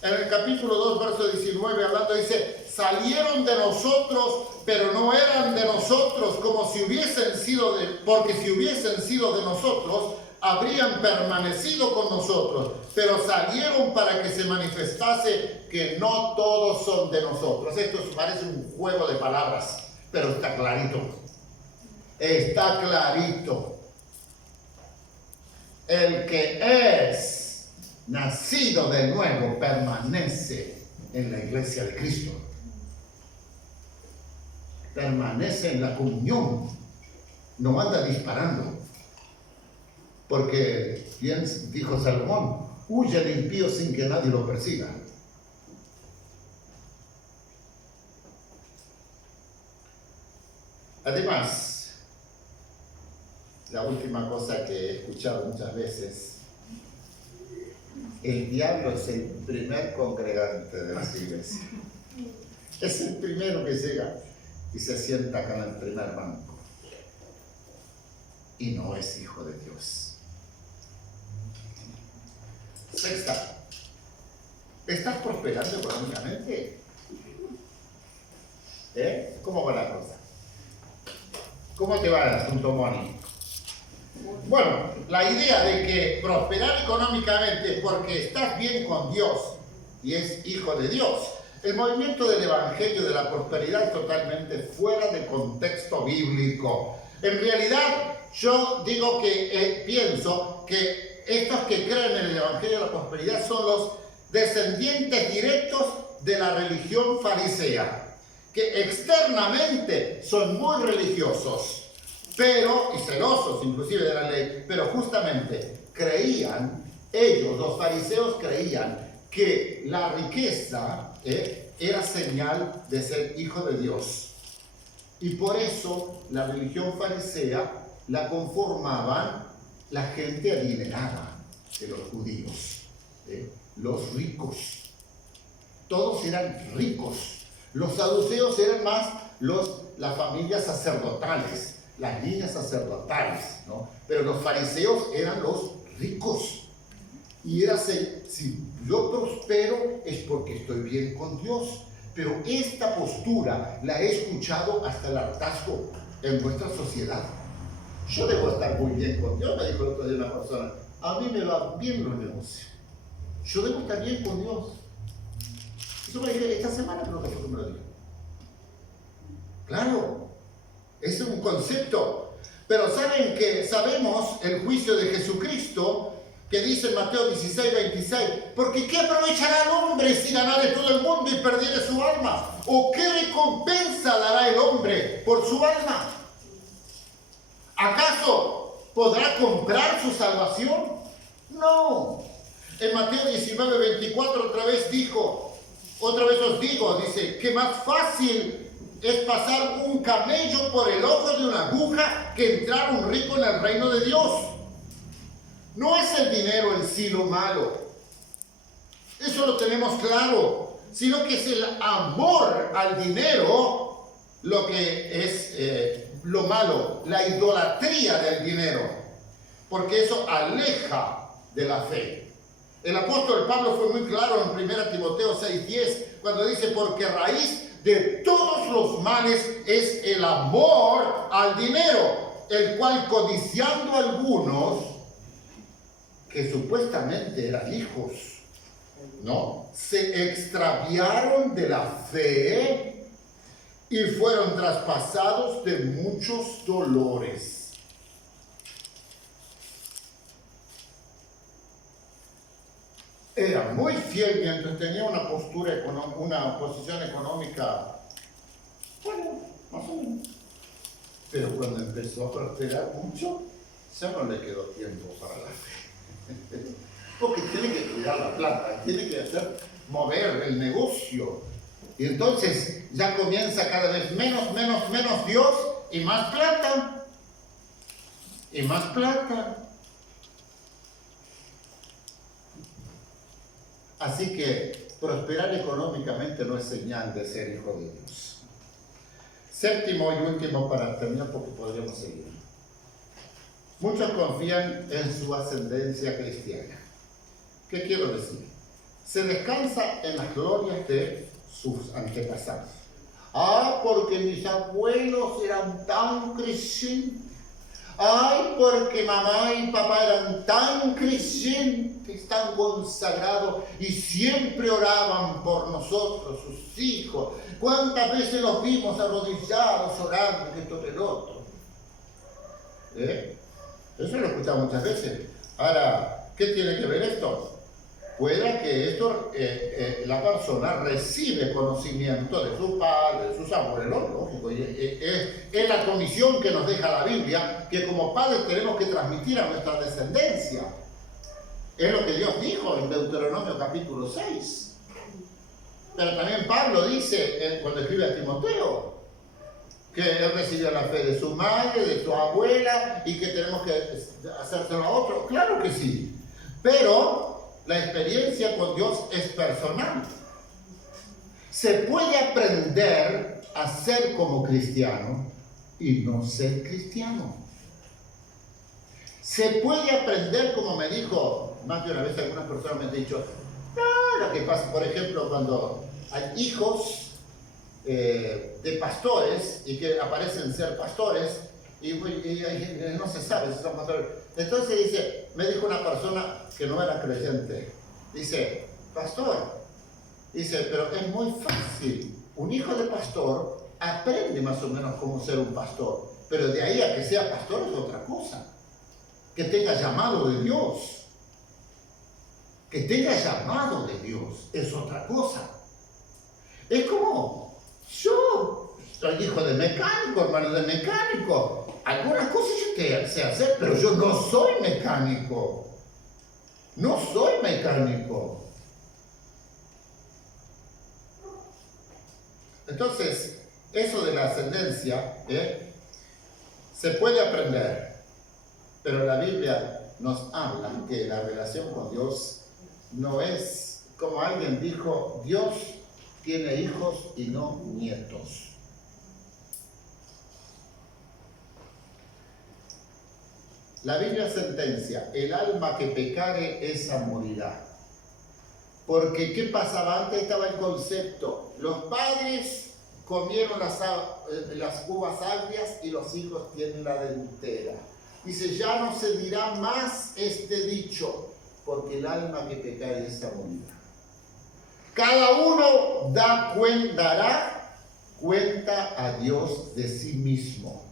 en el capítulo 2, verso 19, hablando, dice, salieron de nosotros, pero no eran de nosotros, como si hubiesen sido porque si hubiesen sido de nosotros, habrían permanecido con nosotros, pero salieron para que se manifestase que no todos son de nosotros. Esto parece un juego de palabras, pero está clarito. Está clarito. El que es nacido de nuevo permanece en la iglesia de Cristo. Permanece en la comunión. No anda disparando. Porque, bien dijo Salomón, huye el impío sin que nadie lo persiga. Además, la última cosa que he escuchado muchas veces, el diablo es el primer congregante de las iglesias. Es el primero que llega y se sienta acá en el primer banco. Y no es hijo de Dios. Sexta, ¿estás prosperando económicamente? ¿Cómo va la cosa? ¿Cómo te va el asunto, Moni? Bueno, la idea de que prosperar económicamente porque estás bien con Dios y es hijo de Dios. El movimiento del Evangelio de la prosperidad es totalmente fuera de contexto bíblico. En realidad, yo digo que pienso que estos que creen en el Evangelio de la prosperidad son los descendientes directos de la religión farisea, que externamente son muy religiosos, pero, y celosos inclusive de la ley, pero justamente creían, ellos, los fariseos creían que la riqueza era señal de ser hijo de Dios. Y por eso la religión farisea la conformaban la gente adinerada de los judíos, los ricos. Todos eran ricos. Los saduceos eran más las familias sacerdotales, las líneas sacerdotales, ¿no? Pero los fariseos eran los ricos. Y era si yo prospero es porque estoy bien con Dios. Pero esta postura la he escuchado hasta el hartazgo en nuestra sociedad. Yo debo estar muy bien con Dios, me dijo el otro día una persona. a mí me va bien los negocios. Yo debo estar bien con Dios. Eso me dije esta semana, creo que fue me lo dijo. Claro, ese es un concepto. Pero saben que sabemos el juicio de Jesucristo, que dice en Mateo 16, 26, porque ¿qué aprovechará el hombre si ganare todo el mundo y perdiere su alma? ¿O qué recompensa dará el hombre por su alma? ¿Acaso podrá comprar su salvación? No. En Mateo 19, 24 otra vez os digo, dice, que más fácil es pasar un camello por el ojo de una aguja que entrar un rico en el reino de Dios. No es el dinero en sí lo malo, eso lo tenemos claro, sino que es el amor al dinero lo que es lo malo, la idolatría del dinero, porque eso aleja de la fe. El apóstol Pablo fue muy claro en 1 Timoteo 6:10 cuando dice, porque raíz de todos los males es el amor al dinero, el cual codiciando algunos que supuestamente eran hijos, ¿no? Se extraviaron de la fe y fueron traspasados de muchos dolores. Era muy fiel mientras tenía una posición económica, bueno, más o menos. Pero cuando empezó a prosperar mucho, ya no le quedó tiempo para la fe. Porque tiene que cuidar la plata, tiene que mover el negocio. Y entonces ya comienza cada vez menos Dios y más plata. Y más plata. Así que prosperar económicamente no es señal de ser hijo de Dios. Séptimo y último para terminar porque podríamos seguir. Muchos confían en su ascendencia cristiana. ¿Qué quiero decir? Se descansa en las glorias de sus antepasados. Porque mis abuelos eran tan creyentes. Porque mamá y papá eran tan creyentes, tan consagrados y siempre oraban por nosotros, sus hijos. ¿Cuántas veces los vimos arrodillados orando que esto y el otro? Eso lo he escuchado muchas veces. Ahora, ¿qué tiene que ver esto? Puede que esto, la persona recibe conocimiento de sus padres, de sus abuelos, lógico, es la comisión que nos deja la Biblia, que como padres tenemos que transmitir a nuestra descendencia. Es lo que Dios dijo en Deuteronomio capítulo 6. Pero también Pablo dice, cuando escribe a Timoteo, que él recibió la fe de su madre, de su abuela, y que tenemos que hacérselo a otro. Claro que sí, pero la experiencia con Dios es personal. Se puede aprender a ser como cristiano y no ser cristiano. Se puede aprender, como me dijo más de una vez algunas personas me han dicho, lo que pasa, por ejemplo, cuando hay hijos de pastores y que aparecen ser pastores y no se sabe si son pastores. Entonces me dijo una persona que no era creyente, dice, pastor, dice, pero es muy fácil, un hijo de pastor aprende más o menos cómo ser un pastor, pero de ahí a que sea pastor es otra cosa, que tenga llamado de Dios, es otra cosa. Es como, yo soy hijo de mecánico, hermano de mecánico, algunas cosas yo sé hacer, pero yo no soy mecánico. No soy mecánico. Entonces, eso de la ascendencia se puede aprender, pero la Biblia nos habla que la relación con Dios no es, como alguien dijo, Dios tiene hijos y no nietos. La Biblia sentencia, el alma que pecare, esa morirá. Porque ¿qué pasaba? Antes estaba el concepto, los padres comieron las uvas agrias y los hijos tienen la dentera. Dice, ya no se dirá más este dicho, porque el alma que pecare esa morirá. Cada uno dará cuenta a Dios de sí mismo.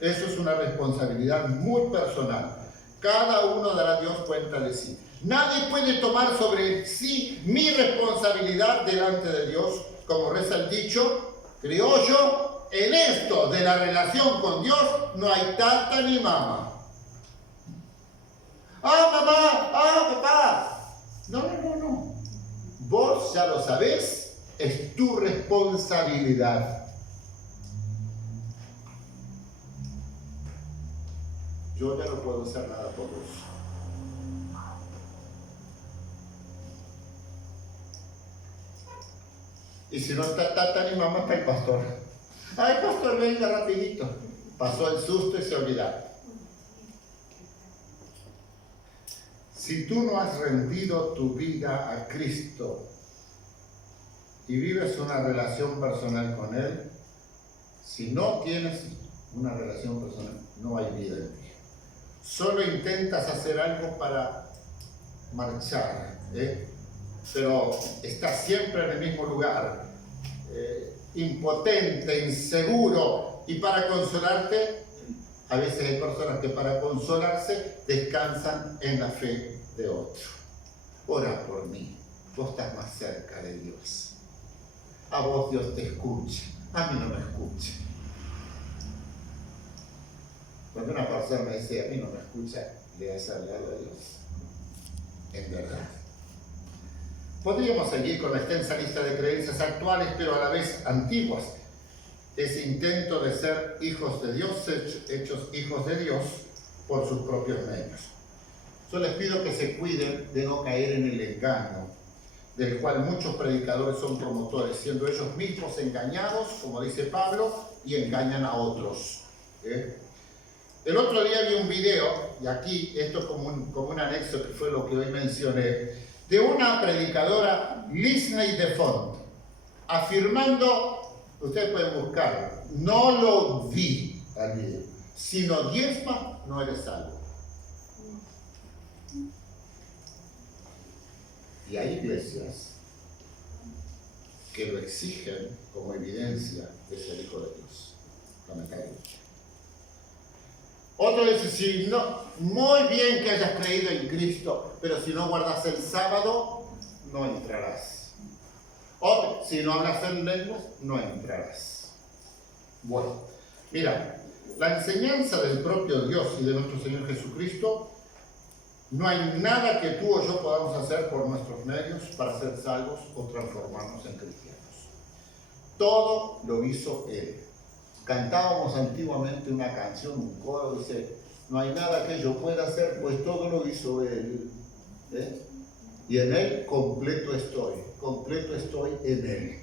Eso es una responsabilidad muy personal. Cada uno dará a Dios cuenta de sí. Nadie puede tomar sobre sí mi responsabilidad delante de Dios, como reza el dicho criollo. En esto de la relación con Dios no hay tata ni mama. ¡Ah, mamá! ¡Ah, papá! No. Vos ya lo sabés, es tu responsabilidad. Yo ya no puedo hacer nada por vos. Y si no está tata ni mamá, está el pastor. ¡Ay, pastor, venga rapidito! Pasó el susto y se olvidaron. Si tú no has rendido tu vida a Cristo y vives una relación personal con Él, si no tienes una relación personal, no hay vida en ti. Solo intentas hacer algo para marchar, pero estás siempre en el mismo lugar, impotente, inseguro, y para consolarte, a veces hay personas que para consolarse descansan en la fe de otro. Ora por mí, vos estás más cerca de Dios. A vos Dios te escucha, a mí no me escucha. Cuando una persona me dice, a mí no me escucha, le has hablado a Dios. En verdad. Podríamos seguir con la extensa lista de creencias actuales, pero a la vez antiguas. Ese intento de ser hijos de Dios, hechos hijos de Dios por sus propios medios. Yo les pido que se cuiden de no caer en el engaño, del cual muchos predicadores son promotores, siendo ellos mismos engañados, como dice Pablo, y engañan a otros. El otro día vi un video, y aquí esto como un anexo que fue lo que hoy mencioné, de una predicadora, Lisney DeFont, afirmando, ustedes pueden buscarlo, no lo vi al video, sino diezma, no eres salvo. Y hay iglesias que lo exigen como evidencia de ser hijo de Dios. Lamentablemente. Otro dice, si no, muy bien que hayas creído en Cristo, pero si no guardas el sábado, no entrarás. Otro, si no hablas en lenguas, no entrarás. Bueno, mira, la enseñanza del propio Dios y de nuestro Señor Jesucristo, no hay nada que tú o yo podamos hacer por nuestros medios para ser salvos o transformarnos en cristianos. Todo lo hizo Él. Cantábamos antiguamente una canción, un coro, dice, no hay nada que yo pueda hacer, pues todo lo hizo Él. Y en Él completo estoy en Él.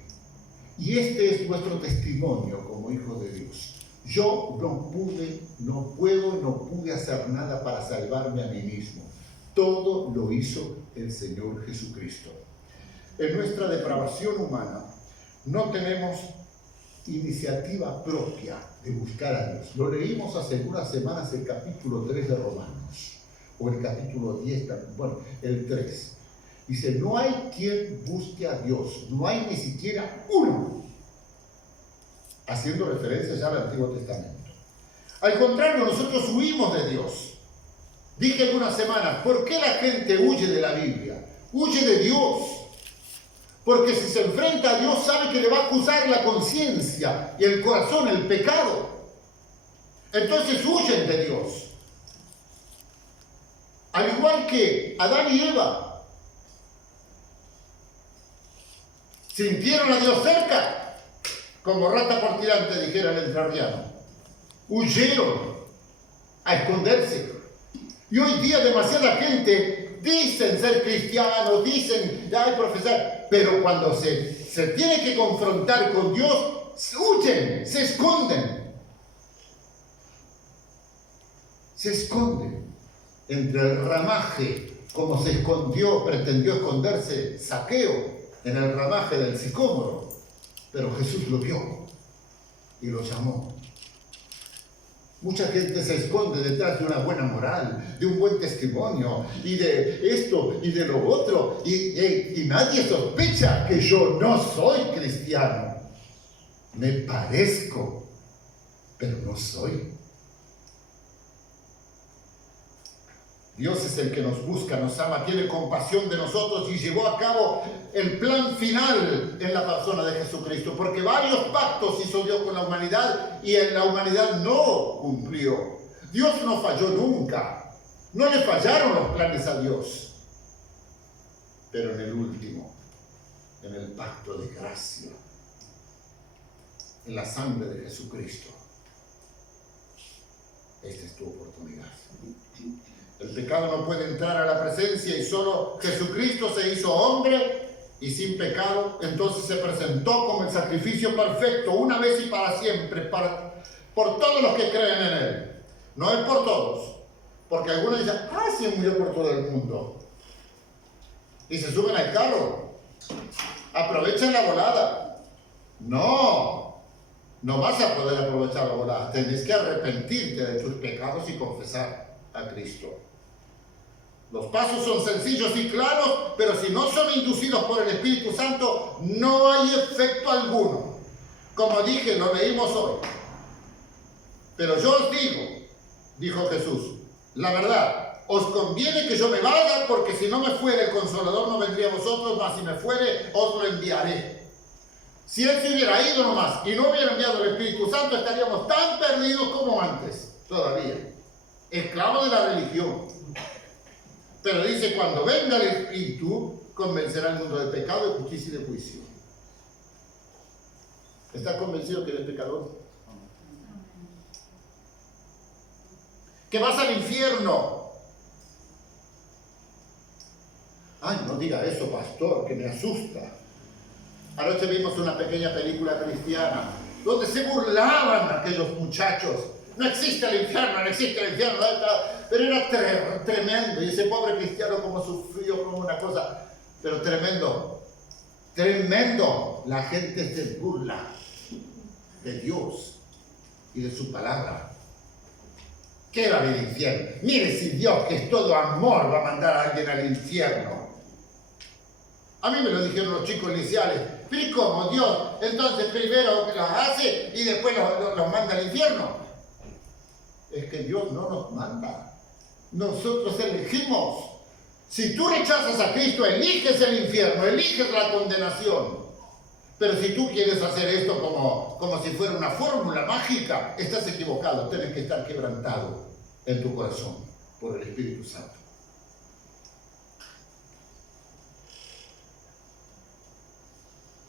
Y este es nuestro testimonio como hijos de Dios. Yo no pude hacer nada para salvarme a mí mismo. Todo lo hizo el Señor Jesucristo. En nuestra depravación humana no tenemos iniciativa propia de buscar a Dios. Lo leímos hace unas semanas el capítulo 3 de Romanos, o el capítulo 10, bueno, el 3. Dice, no hay quien busque a Dios, no hay ni siquiera uno, haciendo referencia ya al Antiguo Testamento. Al contrario, nosotros huimos de Dios. Dije algunas semanas, ¿por qué la gente huye de la Biblia? Huye de Dios. Porque si se enfrenta a Dios, sabe que le va a acusar la conciencia y el corazón, el pecado. Entonces huyen de Dios. Al igual que Adán y Eva. Sintieron a Dios cerca, como rata por tirante, dijera el entrerriano. Huyeron a esconderse. Y hoy día demasiada gente dicen ser cristianos, dicen profesar, pero cuando se tiene que confrontar con Dios, huyen, se esconden. Se esconden entre el ramaje, como se escondió, pretendió esconderse Zaqueo en el ramaje del sicómoro, pero Jesús lo vio y lo llamó. Mucha gente se esconde detrás de una buena moral, de un buen testimonio, y de esto y de lo otro, y nadie sospecha que yo no soy cristiano. Me parezco, pero no soy. Dios es el que nos busca, nos ama, tiene compasión de nosotros y llevó a cabo el plan final en la persona de Jesucristo, porque varios pactos hizo Dios con la humanidad y en la humanidad no cumplió. Dios no falló nunca, no le fallaron los planes a Dios, pero en el último, en el pacto de gracia, en la sangre de Jesucristo, esta es tu oportunidad. El pecado no puede entrar a la presencia y solo Jesucristo se hizo hombre y sin pecado. Entonces se presentó como el sacrificio perfecto una vez y para siempre por todos los que creen en Él. No es por todos, porque algunos dicen, sí murió por todo el mundo. Y se suben al carro, aprovechen la volada. No vas a poder aprovechar la volada. Tienes que arrepentirte de tus pecados y confesar a Cristo. Los pasos son sencillos y claros, pero si no son inducidos por el Espíritu Santo, no hay efecto alguno. Como dije, lo leímos hoy. Pero yo os digo, dijo Jesús, la verdad, os conviene que yo me vaya, porque si no me fuere el Consolador no vendría a vosotros, mas si me fuere, os lo enviaré. Si Él se hubiera ido nomás y no hubiera enviado el Espíritu Santo, estaríamos tan perdidos como antes, todavía, esclavos de la religión. Pero dice, cuando venga el Espíritu, convencerá al mundo de pecado, de justicia y de juicio. ¿Estás convencido que eres pecador? Que vas al infierno. Ay, no diga eso, pastor, que me asusta. Anoche vimos una pequeña película cristiana donde se burlaban aquellos muchachos. No existe el infierno, no existe el infierno. Pero era tremendo. Y ese pobre cristiano como sufrió como una cosa. Pero tremendo. Tremendo. La gente se burla de Dios y de su palabra. ¿Qué va a haber infierno? Mire, si Dios, que es todo amor, va a mandar a alguien al infierno. A mí me lo dijeron los chicos iniciales. ¿Pero y cómo? Dios, entonces primero los hace y después los manda al infierno. Es que Dios no nos manda. Nosotros elegimos. Si tú rechazas a Cristo, eliges el infierno, eliges la condenación. Pero si tú quieres hacer esto como si fuera una fórmula mágica, estás equivocado. Tienes que estar quebrantado en tu corazón por el Espíritu Santo.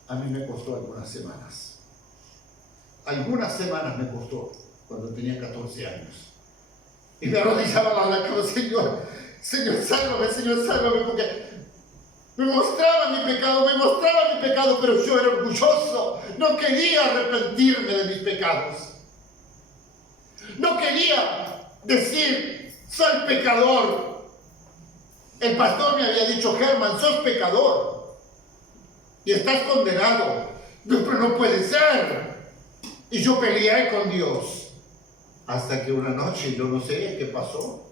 A mí me costó algunas semanas. Algunas semanas me costó cuando tenía 14 años. Y me arrodillaba a la cama, Señor, sálvame, porque me mostraba mi pecado, pero yo era orgulloso. No quería arrepentirme de mis pecados. No quería decir, soy pecador. El pastor me había dicho, Germán, sos pecador. Y estás condenado. No, pero no puede ser. Y yo peleé con Dios. Hasta que una noche, yo no sé qué pasó.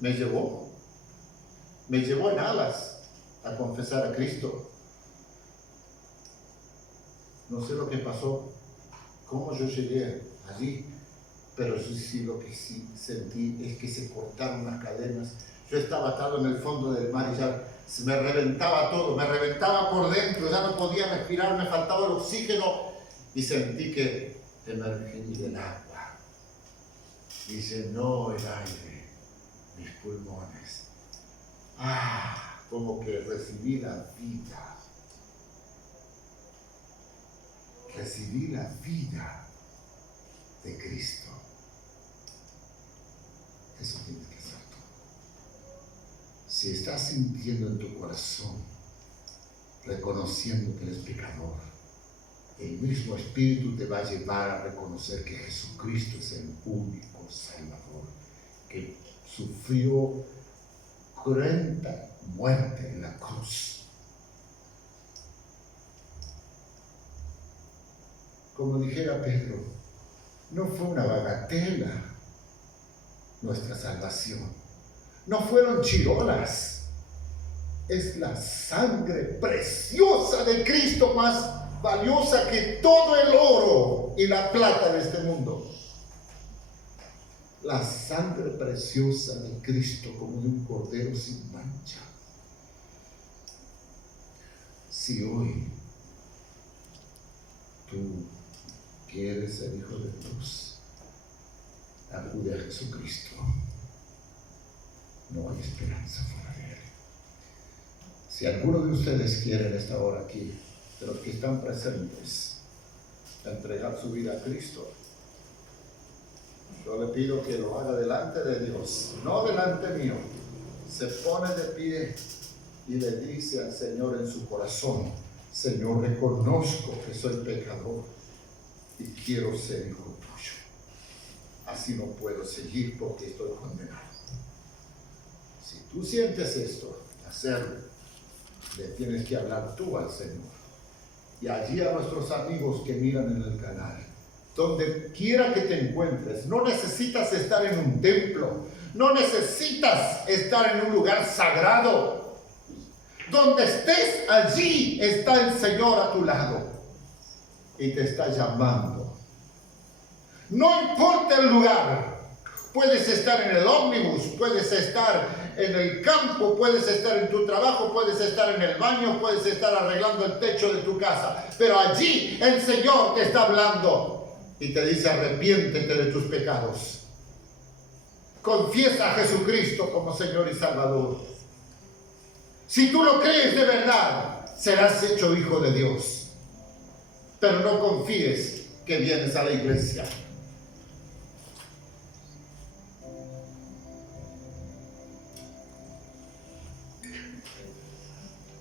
Me llevó en alas a confesar a Cristo. No sé lo que pasó, cómo yo llegué allí, pero sí lo que sí sentí es que se cortaron las cadenas. Yo estaba atado en el fondo del mar y ya se me reventaba todo, me reventaba por dentro, ya no podía respirar, me faltaba el oxígeno y sentí que emergí del agua. Y llenó el aire, mis pulmones. Como que recibí la vida. Recibí la vida de Cristo. Eso tienes que hacer tú. Si estás sintiendo en tu corazón, reconociendo que eres pecador, el mismo Espíritu te va a llevar a reconocer que Jesucristo es el único Salvador, que sufrió cruenta muerte en la cruz. Como dijera Pedro, No fue una bagatela nuestra salvación. No fueron chirolas. Es la sangre preciosa de Cristo, más valiosa que todo el oro y la plata de este mundo. La sangre preciosa de Cristo como de un cordero sin mancha. Si hoy tú quieres ser hijo de Dios, acude a Jesucristo. No hay esperanza fuera de Él. Si alguno de ustedes quiere en esta hora aquí, de los que están presentes, entregar su vida a Cristo, yo le pido que lo haga delante de Dios, no delante mío. Se pone de pie y le dice al Señor en su corazón: Señor, reconozco que soy pecador y quiero ser hijo tuyo. Así no puedo seguir porque estoy condenado. Si tú sientes esto, hacerlo, le tienes que hablar tú al Señor. Y allí a nuestros amigos que miran en el canal, donde quiera que te encuentres, no necesitas estar en un templo, no necesitas estar en un lugar sagrado. Donde estés, allí está el Señor a tu lado y te está llamando. No importa el lugar, puedes estar en el ómnibus, puedes estar en el campo, puedes estar en tu trabajo, puedes estar en el baño, puedes estar arreglando el techo de tu casa, pero allí el Señor te está hablando y te dice: arrepiéntete de tus pecados, confiesa a Jesucristo como Señor y Salvador. Si tú lo crees de verdad, serás hecho hijo de Dios. Pero no confíes que vienes a la iglesia.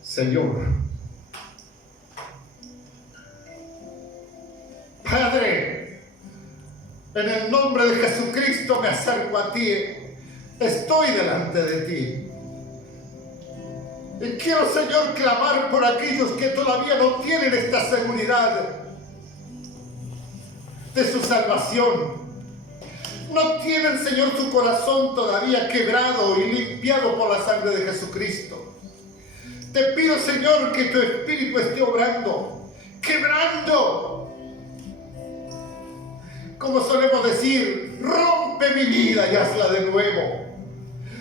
Señor, Padre, en el nombre de Jesucristo me acerco a ti. Estoy delante de ti. Y quiero, Señor, clamar por aquellos que todavía no tienen esta seguridad de su salvación. No tienen, Señor, su corazón todavía quebrado y limpiado por la sangre de Jesucristo. Te pido, Señor, que tu Espíritu esté obrando, quebrando. Como solemos decir, rompe mi vida y hazla de nuevo.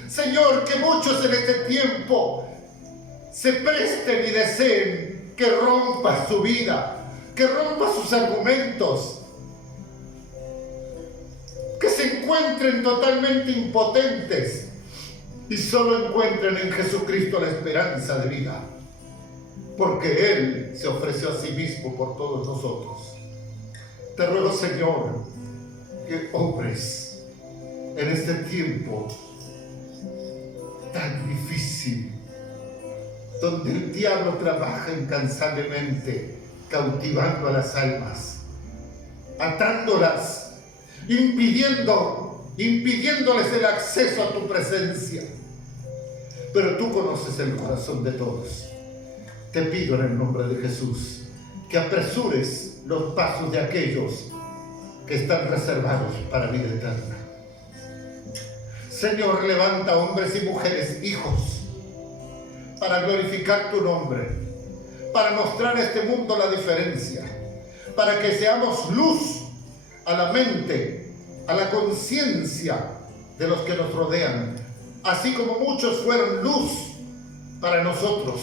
Señor, que muchos en este tiempo se presten y deseen que rompa su vida, que rompa sus argumentos, que se encuentren totalmente impotentes y solo encuentren en Jesucristo la esperanza de vida, porque Él se ofreció a sí mismo por todos nosotros. Te ruego, Señor, que obres en este tiempo tan difícil, donde el diablo trabaja incansablemente, cautivando a las almas, atándolas, impidiéndoles el acceso a tu presencia. Pero tú conoces el corazón de todos. Te pido en el nombre de Jesús que apresures los pasos de aquellos que están reservados para vida eterna. Señor, levanta hombres y mujeres, hijos, para glorificar tu nombre, para mostrar a este mundo la diferencia, para que seamos luz a la mente, a la conciencia de los que nos rodean, así como muchos fueron luz para nosotros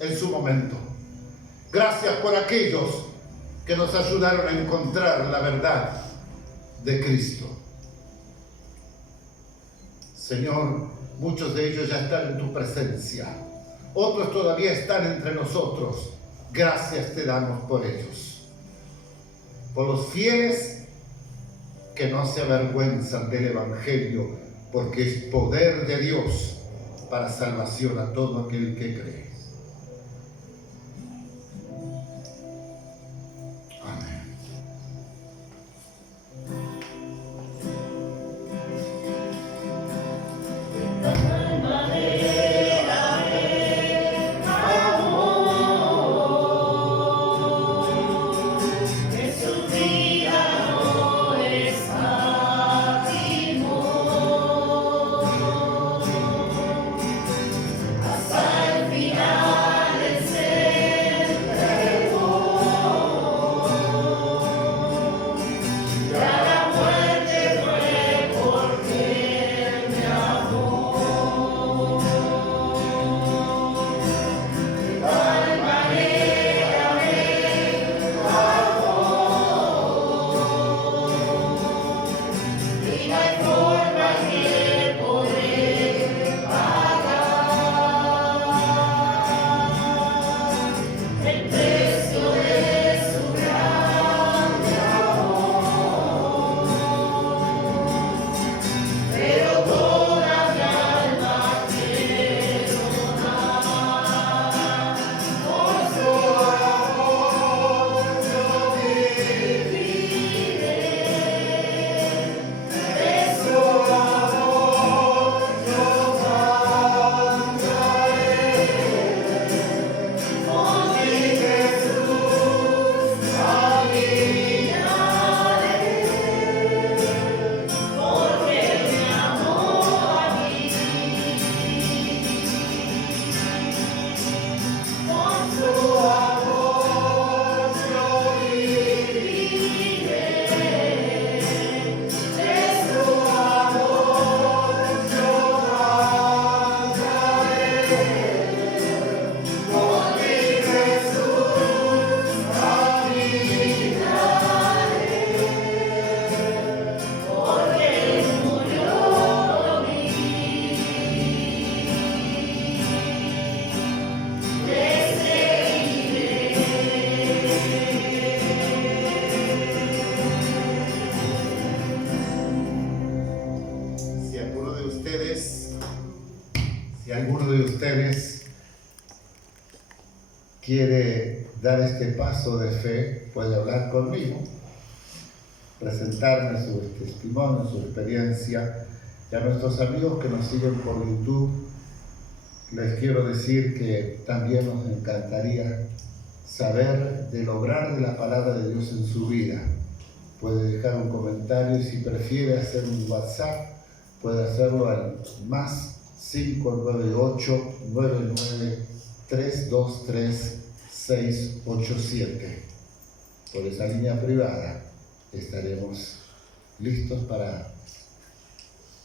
en su momento. Gracias por aquellos que nos ayudaron a encontrar la verdad de Cristo. Señor, muchos de ellos ya están en tu presencia, otros todavía están entre nosotros. Gracias te damos por ellos, por los fieles que no se avergüenzan del Evangelio, porque es poder de Dios para salvación a todo aquel que cree. Amén. Que su vida no alguno de ustedes quiere dar este paso de fe, puede hablar conmigo, presentarme su testimonio, su experiencia. Y a nuestros amigos que nos siguen por YouTube, les quiero decir que también nos encantaría saber del obrar de la palabra de Dios en su vida. Puede dejar un comentario y si prefiere hacer un WhatsApp, puede hacerlo al más 598-99-323-687. Por esa línea privada estaremos listos para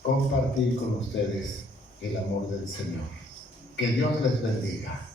compartir con ustedes el amor del Señor. Que Dios les bendiga.